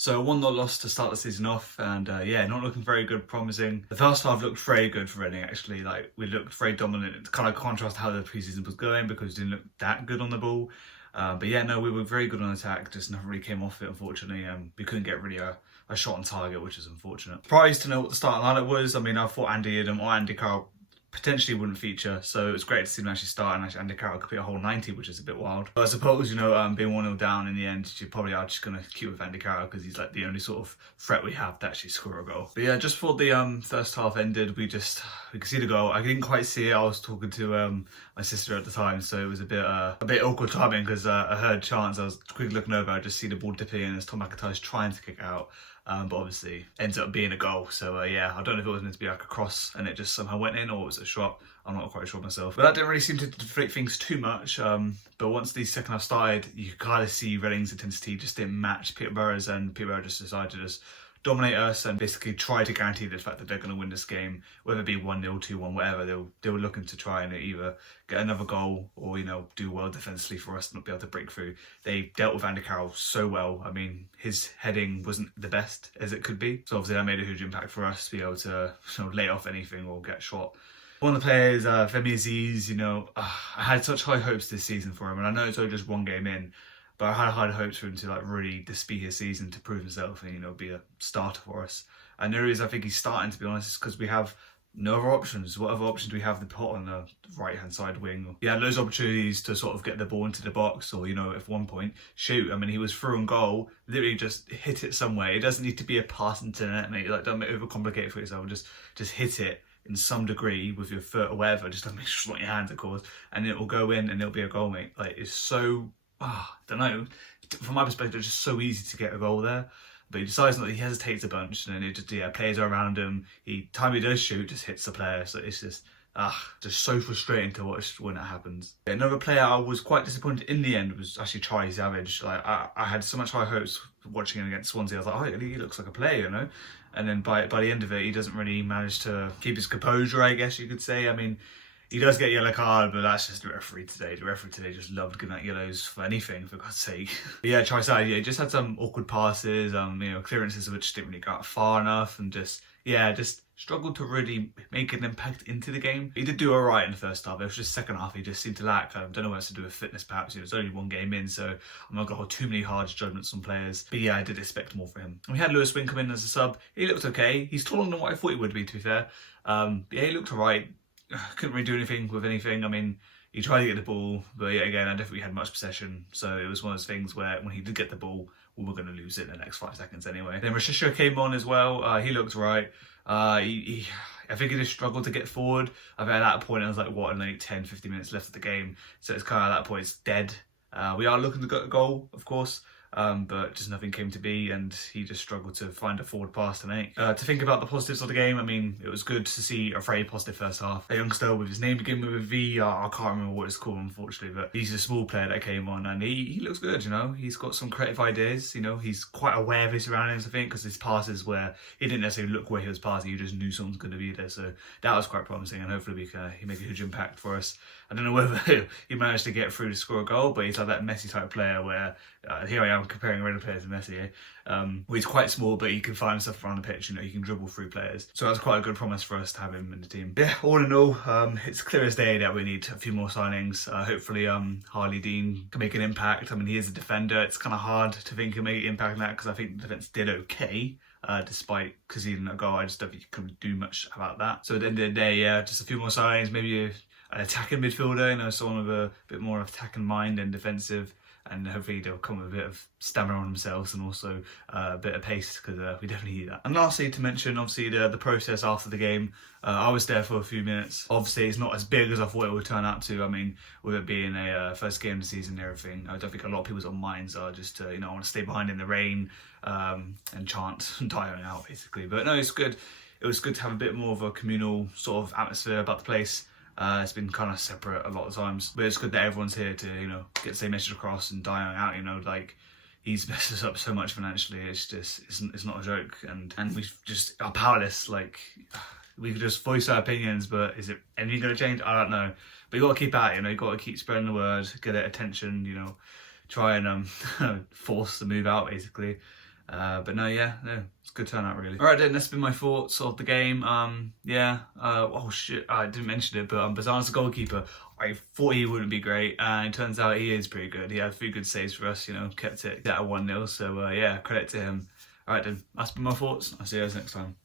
So 1-0 loss to start the season off, and yeah, not looking very good, promising. The first half looked very good for Reading actually. Like we looked very dominant. It kind of contrast how the preseason was going because we didn't look that good on the ball. But yeah, no, we were very good on attack. Just nothing really came off it, unfortunately. We couldn't get really a shot on target, which is unfortunate. Surprised to know what the starting lineup was. I mean, I thought Andy Adam or Andy Carroll potentially wouldn't feature, so it was great to see him actually start, and actually Andy Carroll could be a whole 90, which is a bit wild. But I suppose, being 1-0 down in the end, you probably are just going to keep with Andy Carroll because he's like the only sort of threat we have to actually score a goal. But yeah, just before the first half ended, we could see the goal. I didn't quite see it. I was talking to my sister at the time, so it was a bit awkward timing because I heard chants. I was quickly looking over, I just see the ball dipping in as Tom McIntyre's trying to kick out. But obviously ends up being a goal. So yeah, I don't know if it was meant to be like a cross and it just somehow went in, or it was a shot. I'm not quite sure myself. But that didn't really seem to deflate things too much. But once the second half started, you could kind of see Reading's intensity just didn't match Peterborough's, and Peterborough just decided to just dominate us and basically try to guarantee the fact that they're going to win this game, whether it be 1-0, 2-1, whatever. They were looking to try and either get another goal or, do well defensively for us to not be able to break through. They dealt with Andy Carroll so well. I mean, his heading wasn't the best as it could be. So obviously that made a huge impact for us to be able to lay off anything or get shot. One of the players, Femi Aziz, I had such high hopes this season for him, and I know it's only just one game in, but I had high hopes for him to really just be his season, to prove himself and be a starter for us. And there is, I think he's starting, to be honest, because we have no other options. What other options do we have to put on the right hand side wing? He had loads of opportunities to sort of get the ball into the box, or at one point shoot. I mean, he was through on goal, literally just hit it somewhere. It doesn't need to be a pass into the net, mate. Like, don't overcomplicate it for yourself. Just hit it in some degree with your foot or whatever. Just don't make sure it's not your hands, of course, and it will go in and it'll be a goal, mate. Like, it's so. I don't know. From my perspective, it's just so easy to get a goal there. But he decides not. He hesitates a bunch, and then it just players are around him. Time he does shoot, just hits the player. So it's just so frustrating to watch when that happens. Another player I was quite disappointed in the end was actually Charlie Savage. Like I had so much high hopes watching him against Swansea. I was like, oh, he looks like a player, And then by the end of it, he doesn't really manage to keep his composure, I guess you could say. I mean, he does get a yellow card, but that's just the referee today. The referee today just loved giving out yellows for anything, for God's sake. But yeah, Tri-Side, he just had some awkward passes, clearances which didn't really go out far enough, and just struggled to really make an impact into the game. He did do alright in the first half. It was just second half he just seemed to lack. I don't know what it's to do with fitness perhaps. It was only one game in, so I'm not going to hold too many harsh judgments on players. But yeah, I did expect more for him. And we had Lewis Wing come in as a sub. He looked okay. He's taller than what I thought he would be, to be fair. Yeah, he looked alright. Couldn't really do anything with anything. I mean, he tried to get the ball, but yeah, again, I don't think we had much possession. So it was one of those things where when he did get the ball, we were going to lose it in the next 5 seconds anyway. Then Rashisha came on as well. He looked right. I think he just struggled to get forward. I think at that point, I was like, what, only 10, 15 minutes left of the game. So it's kind of at that point, it's dead. We are looking to get a goal, of course. But just nothing came to be, and he just struggled to find a forward pass tonight. To think about the positives of the game, I mean, it was good to see a very positive first half. A youngster with his name beginning with a V, I can't remember what it's called, unfortunately, but he's a small player that came on, and he looks good, He's got some creative ideas, he's quite aware of his surroundings, I think, because his passes where he didn't necessarily look where he was passing, you just knew someone's going to be there, so that was quite promising, and hopefully he make a huge impact for us. I don't know whether he managed to get through to score a goal, but he's like that Messi type player where, here I am comparing Reading players to Messi here, where he's quite small, but he can find himself around the pitch, he can dribble through players. So that's quite a good promise for us to have him in the team. Yeah, all in all, it's clear as day that we need a few more signings. Hopefully Harley Dean can make an impact. I mean, he is a defender. It's kind of hard to think he'll make an impact on that because I think the defence did okay. Despite conceding a goal, I just don't think you can do much about that. So at the end of the day, yeah, just a few more signings, maybe an attacking midfielder, someone with a bit more attacking mind and defensive, and hopefully they'll come with a bit of stamina on themselves and also a bit of pace, because we definitely need that. And lastly, to mention, obviously, the process after the game. I was there for a few minutes. Obviously, it's not as big as I thought it would turn out to. I mean, with it being a first game of the season and everything, I don't think a lot of people's minds are just, I want to stay behind in the rain and chant and dying out, basically. But no, it's good. It was good to have a bit more of a communal sort of atmosphere about the place. It's been kind of separate a lot of times, but it's good that everyone's here to, get the same message across and dying out, like, he's messed us up so much financially, it's just, it's not a joke, and we just are powerless, like, we could just voice our opinions, but is it anything going to change? I don't know, but you got to keep at it, you got to keep spreading the word, get it attention, try and force the move out, basically. But no, yeah, no, it's a good turnout really. Alright then, that's been my thoughts of the game. Oh shit, I didn't mention it, but Bazan's the goalkeeper. I thought he wouldn't be great, and it turns out he is pretty good. He had 3 good saves for us, you know, kept it at 1-0, so yeah, credit to him. Alright then, that's been my thoughts. I'll see you guys next time.